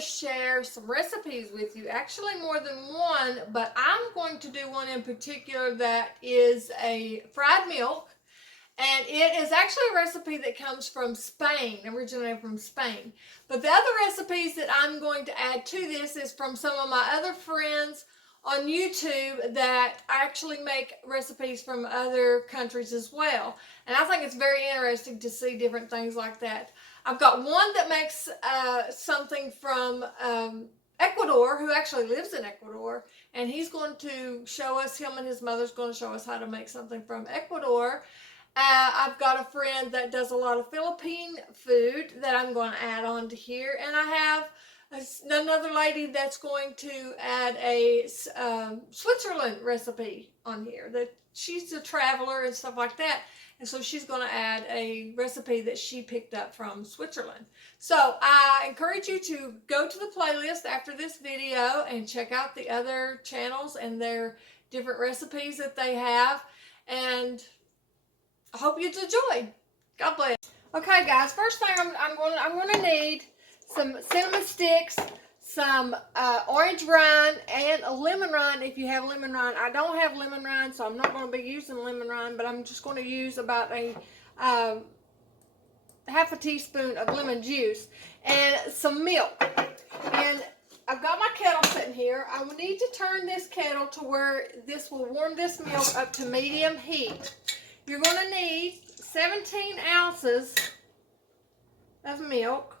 to share some recipes with you. Actually more than one, but I'm going to do one in particular that is a fried milk. And it is actually a recipe that comes from Spain, originated from Spain. But the other recipes that I'm going to add to this is from some of my other friends on YouTube that actually make recipes from other countries as well. And I think it's very interesting to see different things like that. I've got one that makes something from Ecuador, who actually lives in Ecuador, and he's going to show us, him and his mother's going to show us how to make something from Ecuador. I've got a friend that does a lot of Philippine food that I'm going to add on to here. And I have another lady that's going to add a Switzerland recipe on here. That she's a traveler and stuff like that. And so she's going to add a recipe that she picked up from Switzerland. So I encourage you to go to the playlist after this video and check out the other channels and their different recipes that they have. And I hope you enjoy. God bless. Okay, guys. First thing I'm going to need some cinnamon sticks, some orange rind, and a lemon rind if you have lemon rind. I don't have lemon rind, so I'm not going to be using lemon rind, but I'm just going to use about a half a teaspoon of lemon juice and some milk. And I've got my kettle sitting here. I will need to turn this kettle to where this will warm this milk up to medium heat. You're going to need 17 ounces of milk.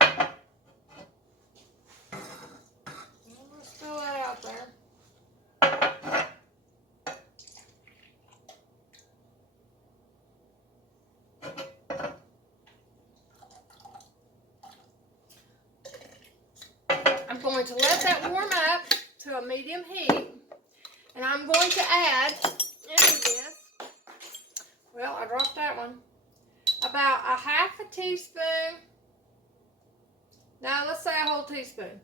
Let's throw that out there. I'm going to let that warm up to a medium heat, and I'm going to add into this, well, I dropped that one, about a half a teaspoon, now let's say a whole teaspoon,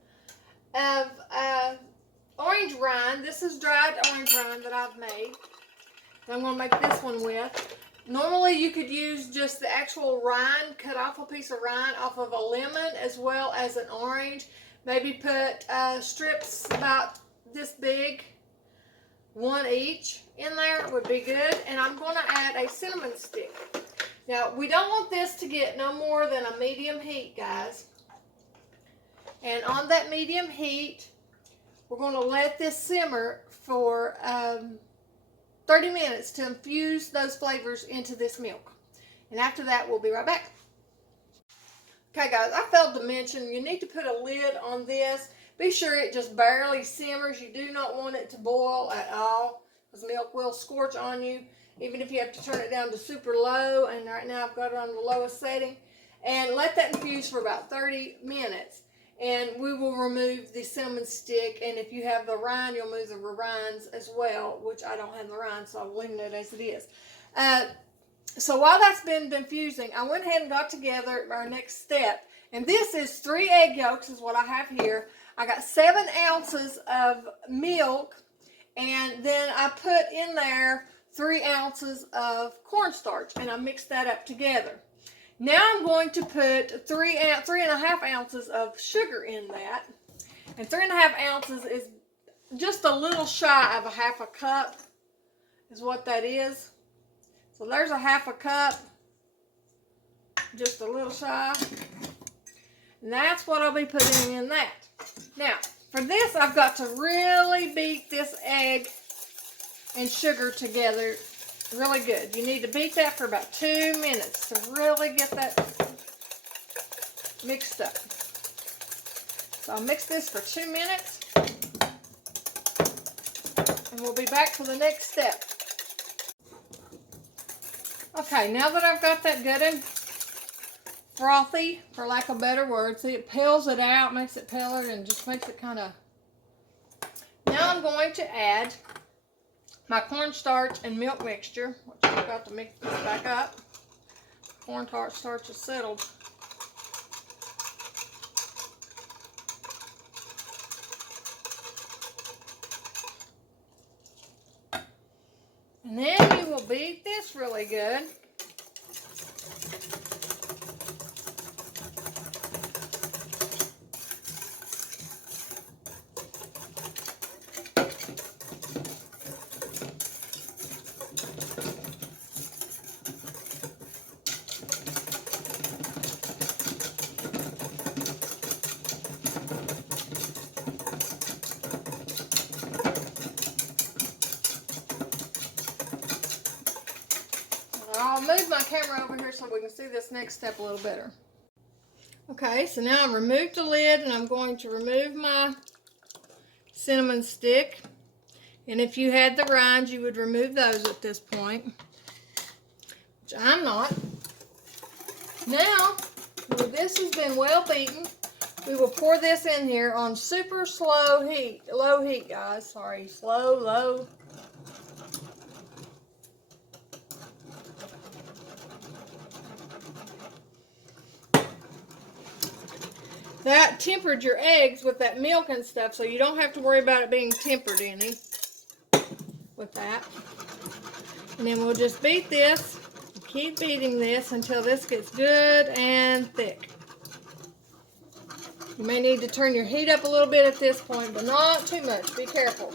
of orange rind. This is dried orange rind that I've made. And I'm going to make this one with. Normally you could use just the actual rind, cut off a piece of rind off of a lemon as well as an orange. Maybe put strips about this big, one each in there would be good. And I'm going to add a cinnamon stick. Now, we don't want this to get no more than a medium heat, guys. And on that medium heat, we're going to let this simmer for 30 minutes to infuse those flavors into this milk. And after that, we'll be right back. Okay, guys, I failed to mention you need to put a lid on this. Be sure it just barely simmers. You do not want it to boil at all, because milk will scorch on you, even if you have to turn it down to super low. And right now I've got it on the lowest setting. And let that infuse for about 30 minutes. And we will remove the cinnamon stick. And if you have the rind, you'll move the rinds as well, which I don't have the rind, so I'm leaving it as it is. So while that's been infusing, I went ahead and got together our next step. And this is 3 egg yolks is what I have here. I got 7 ounces of milk, and then I put in there 3 ounces of cornstarch, and I mixed that up together. Now I'm going to put 3.5 ounces of sugar in that, and 3.5 ounces is just a little shy of a half a cup is what that is. So there's a half a cup, just a little shy, and that's what I'll be putting in that. Now, for this, I've got to really beat this egg and sugar together really good. You need to beat that for about 2 minutes to really get that mixed up. So I'll mix this for 2 minutes, and we'll be back for the next step. Okay, now that I've got that good and frothy, for lack of a better word, see, it pales it out, makes it paler, and just makes it kind of... Now I'm going to add my cornstarch and milk mixture, which I'm about to mix this back up. Cornstarch is settled. And then you will beat this really good. I'll move my camera over here so we can see this next step a little better. Okay, so now I've removed the lid and I'm going to remove my cinnamon stick. And if you had the rinds, you would remove those at this point, which I'm not. Now, when this has been well beaten, we will pour this in here on super slow heat. Low heat, guys. Sorry. Slow, low. That tempered your eggs with that milk and stuff, so you don't have to worry about it being tempered any with that. And then we'll just beat this. Keep beating this until this gets good and thick. You may need to turn your heat up a little bit at this point, but not too much. Be careful.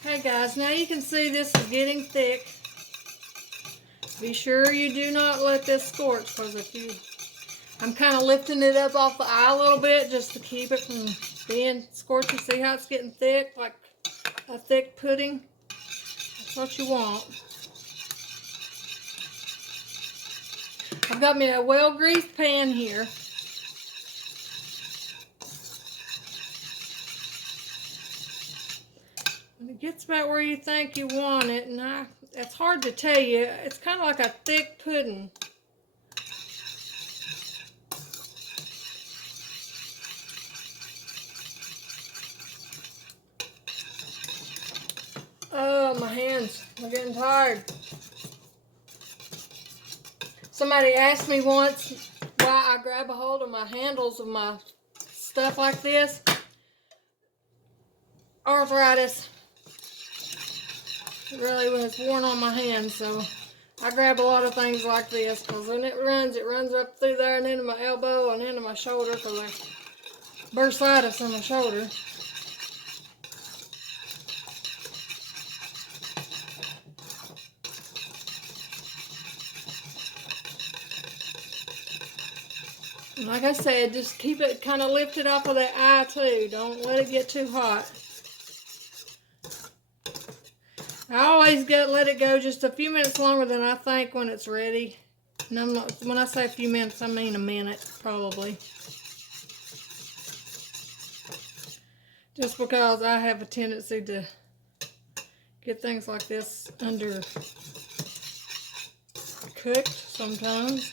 Okay guys, now you can see this is getting thick. Be sure you do not let this scorch, because if you, I'm kind of lifting it up off the eye a little bit just to keep it from being scorchy. See how it's getting thick, like a thick pudding? That's what you want. I've got me a well-greased pan here. When it gets about where you think you want it, and it's hard to tell you, it's kind of like a thick pudding. Oh, my hands are getting tired. Somebody asked me once why I grab a hold of my handles of my stuff like this. Arthritis. It really has worn on my hands, so I grab a lot of things like this, because when it runs up through there and into my elbow and into my shoulder, because I bursitis on my shoulder. And like I said, just keep it kind of lifted off of that eye too. Don't let it get too hot. I always let it go just a few minutes longer than I think when it's ready. And I'm not, when I say a few minutes, I mean a minute, probably. Just because I have a tendency to get things like this under cooked sometimes.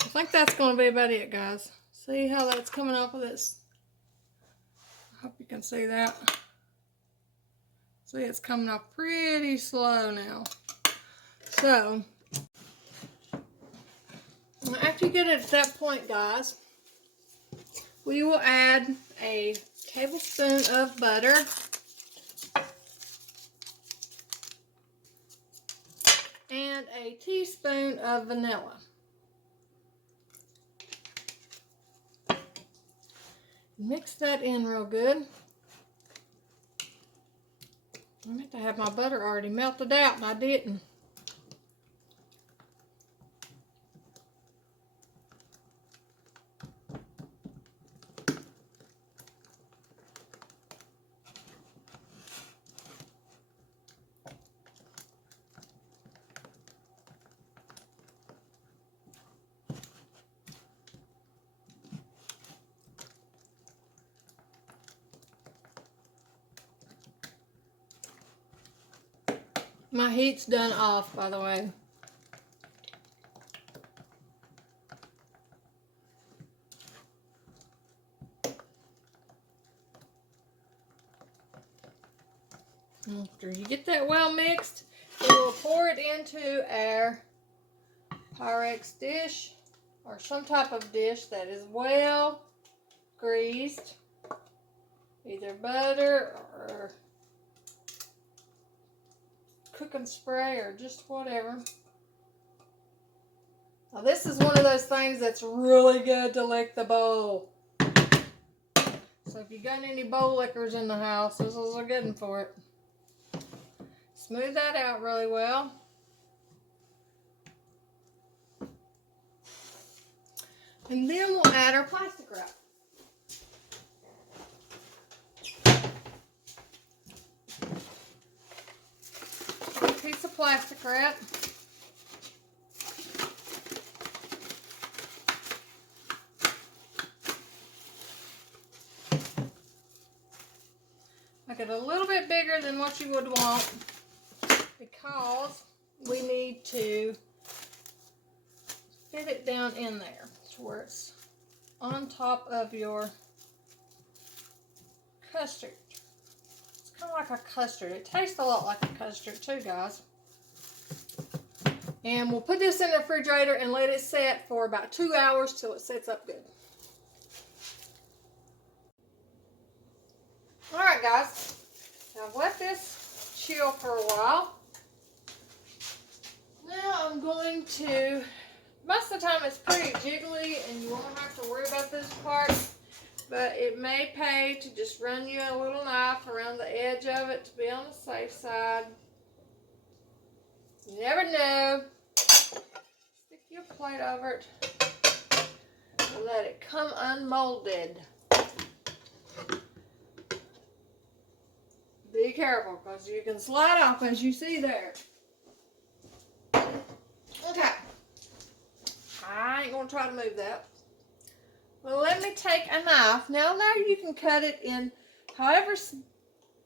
I think that's going to be about it, guys. See how that's coming off of this? I hope you can see that. See, it's coming off pretty slow now. So, after you get it at that point, guys, we will add a tablespoon of butter. And a teaspoon of vanilla. Mix that in real good. I meant to have my butter already melted out, and I didn't. My heat's done off, by the way. After you get that well mixed, we will pour it into our Pyrex dish or some type of dish that is well greased. Either butter or cooking spray or just whatever. Now this is one of those things that's really good to lick the bowl. So if you got any bowl lickers in the house, this is a good one for it. smooth that out really well. And then we'll add our plastic wrap. A piece of plastic wrap. Make it a little bit bigger than what you would want because we need to fit it down in there to where it's on top of your custard. It's kind of like a custard. It tastes a lot like a custard too, guys. And we'll put this in the refrigerator and let it set for about 2 hours till it sets up good. Alright guys, now I've let this chill for a while. Now I'm going to, most of the time it's pretty jiggly and you won't have to worry about this part, but it may pay to just run you a little knife around the edge of it to be on the safe side. You never know. Stick your plate over it and let it come unmolded. Be careful because you can slide off as you see there. Okay. I ain't going to try to move that. Well, let me take a knife. Now you can cut it in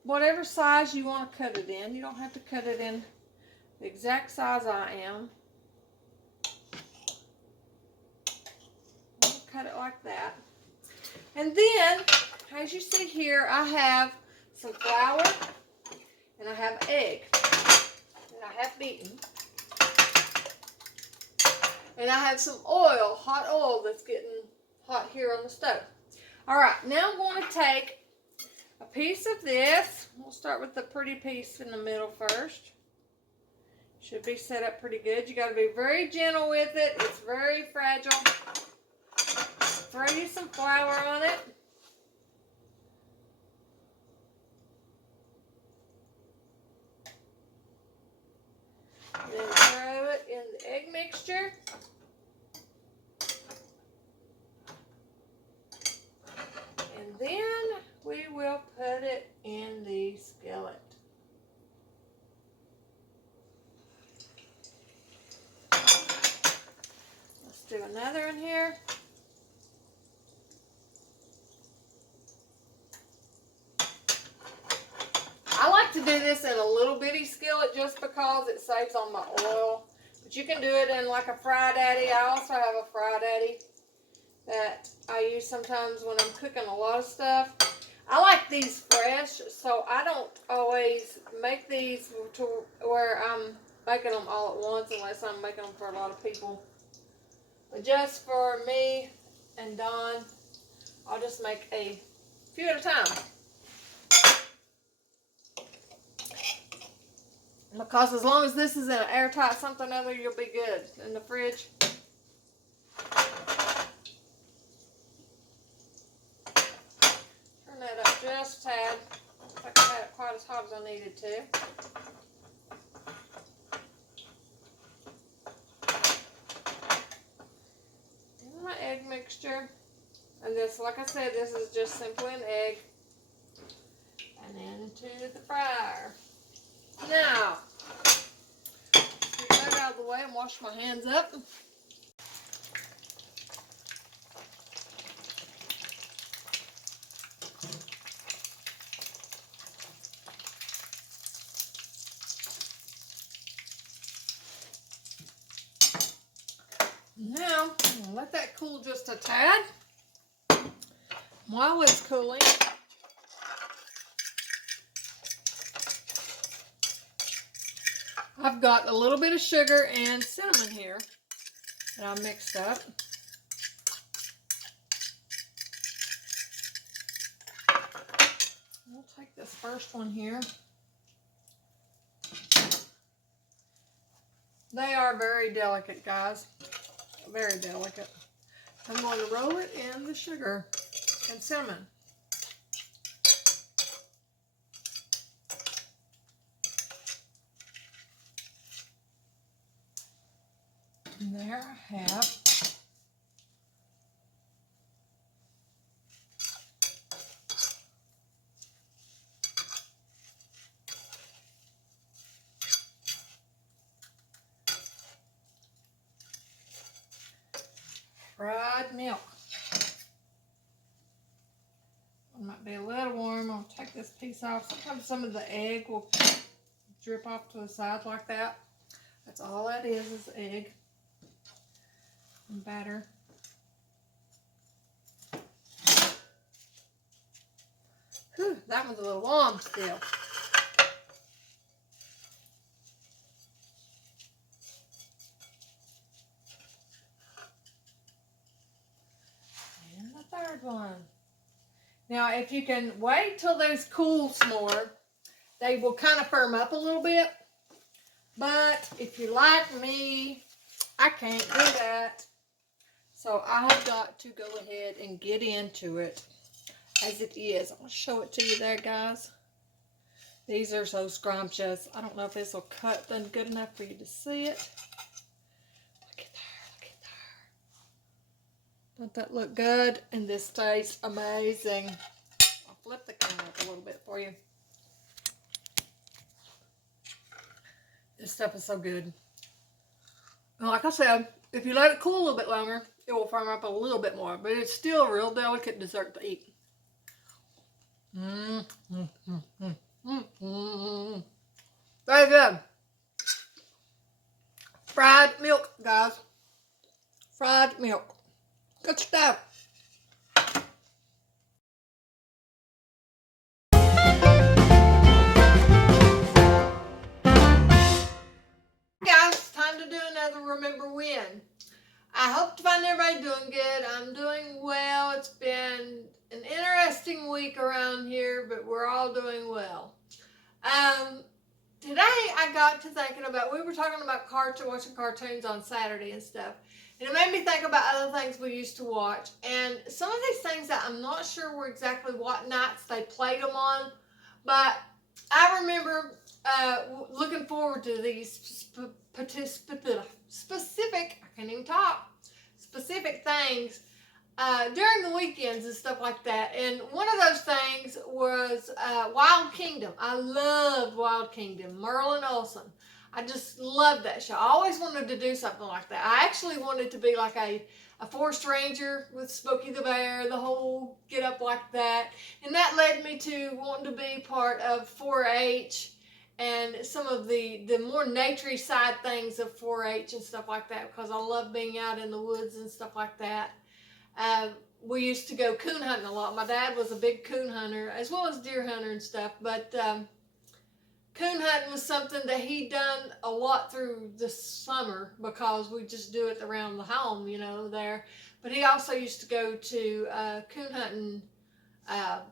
whatever size you want to cut it in. You don't have to cut it in the exact size I am. I'll cut it like that. And then, as you see here, I have some flour, and I have egg, and I have beaten, and I have some oil, hot oil that's getting hot here on the stove. All right, now I'm going to take a piece of this. We'll start with the pretty piece in the middle first. Should be set up pretty good. You got to be very gentle with it. It's very fragile. Throw you some flour on it. Then throw it in the egg mixture. And then we will put it in the skillet. Let's do another in here. I like to do this in a little bitty skillet just because it saves on my oil. But you can do it in like a Fry Daddy. I also have a Fry Daddy that I use sometimes when I'm cooking a lot of stuff. I like these fresh, so I don't always make these to where I'm making them all at once unless I'm making them for a lot of people. But just for me and Don, I'll just make a few at a time. Because as long as this is in an airtight something or other, you'll be good in the fridge. Turn that up just a tad. I think I had it quite as hot as I needed to. And my egg mixture. And this, like I said, this is just simply an egg. And into the fryer. Now, get that out of the way and wash my hands up. Now, I'm gonna let that cool just a tad. While it's cooling, I've got a little bit of sugar and cinnamon here that I mixed up. We'll take this first one here. They are very delicate, guys. Very delicate. I'm going to roll it in the sugar and cinnamon. And there I have fried milk. It might be a little warm. I'll take this piece off. Sometimes some of the egg will drip off to the side like that. That's all that is egg and batter. Whew, that one's a little warm still. And the third one. Now, if you can wait till those cool some more, they will kind of firm up a little bit. But if you're like me, I can't do that. So I have got to go ahead and get into it as it is. I'm going to show it to you there, guys. These are so scrumptious. I don't know if this will cut done good enough for you to see it. Look at there, look at there. Don't that look good? And this tastes amazing. I'll flip the camera up a little bit for you. This stuff is so good. And like I said, if you let it cool a little bit longer, it will firm up a little bit more. But it's still a real delicate dessert to eat. Very good. Fried milk, guys. Fried milk. Good stuff. Guys, time to do another Remember When. I hope to find everybody doing good. I'm doing well. It's been an interesting week around here, but we're all doing well. Today I got to thinking about, we were talking about watching cartoons on Saturday and stuff, and it made me think about other things we used to watch, and some of these things that I'm not sure were exactly what nights they played them on, but I remember looking forward to these specific things during the weekends and stuff like that. And one of those things was Wild Kingdom. I loved Wild Kingdom. Merlin Olsen. I just loved that show. I always wanted to do something like that. I actually wanted to be like a forest ranger with Smokey the Bear, the whole get up like that. And that led me to wanting to be part of 4-H and some of the more naturey side things of 4-H and stuff like that, because I love being out in the woods and stuff like that. We used to go coon hunting a lot. My dad was a big coon hunter as well as deer hunter and stuff, but coon hunting was something that he done a lot through the summer because we just do it around the home, you know, there. But he also used to go to coon hunting, I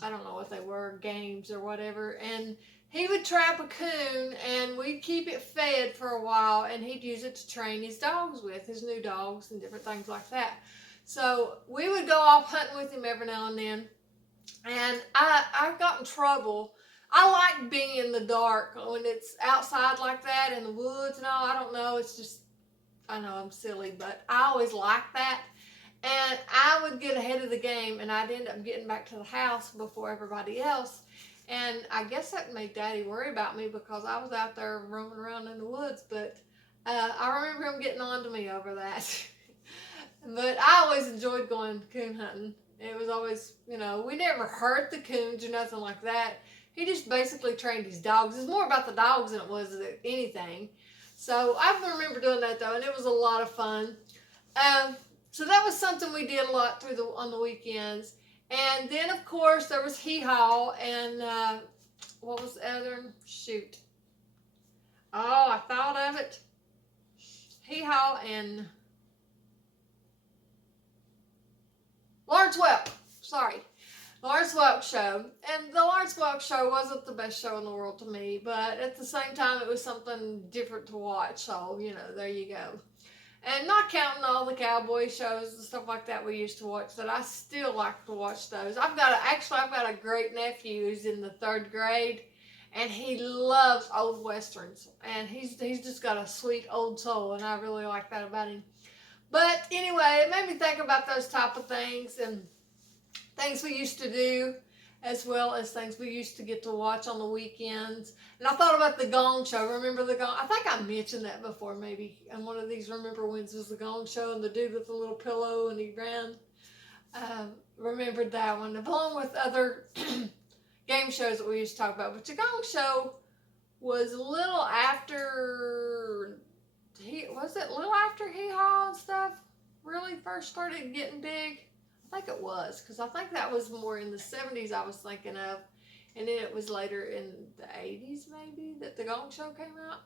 don't know what they were, games or whatever, and he would trap a coon and we'd keep it fed for a while, and he'd use it to train his dogs with, his new dogs and different things like that. So we would go off hunting with him every now and then, and I got in trouble. I like being in the dark when it's outside like that in the woods and all. I don't know, it's just, I know I'm silly, but I always liked that. And I would get ahead of the game, and I'd end up getting back to the house before everybody else. And I guess that made Daddy worry about me because I was out there roaming around in the woods. But I remember him getting on to me over that. But I always enjoyed going coon hunting. It was always, you know, we never hurt the coons or nothing like that. He just basically trained his dogs. It was more about the dogs than it was anything. So I remember doing that, though, and it was a lot of fun. So that was something we did a lot on the weekends. And then, of course, there was Hee Haw and what was the other? Shoot. Oh, I thought of it. Hee Haw and Lawrence Welk. Sorry. Lawrence Welk show. And the Lawrence Welk show wasn't the best show in the world to me, but at the same time, it was something different to watch. So, you know, there you go. And not counting all the cowboy shows and stuff like that we used to watch, that I still like to watch those. I've got a great nephew who's in the 3rd grade, and he loves old westerns, and he's just got a sweet old soul, and I really like that about him. But anyway, it made me think about those type of things and things we used to do, as well as things we used to get to watch on the weekends. And I thought about the Gong Show. Remember the Gong? I think I mentioned that before, maybe. And one of these Remember When's was the Gong Show, and the dude with the little pillow, and he ran. Remembered that one, along with other game shows that we used to talk about. But the Gong Show was a little after a little after Hee Haw and stuff really first started getting big? I think it was, because I think that was more in the 70s I was thinking of, and then it was later in the 80s maybe that the Gong Show came out.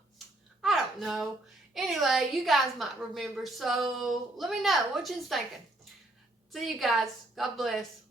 I don't know. Anyway, you guys might remember, so let me know what you're thinking. See you guys. God bless.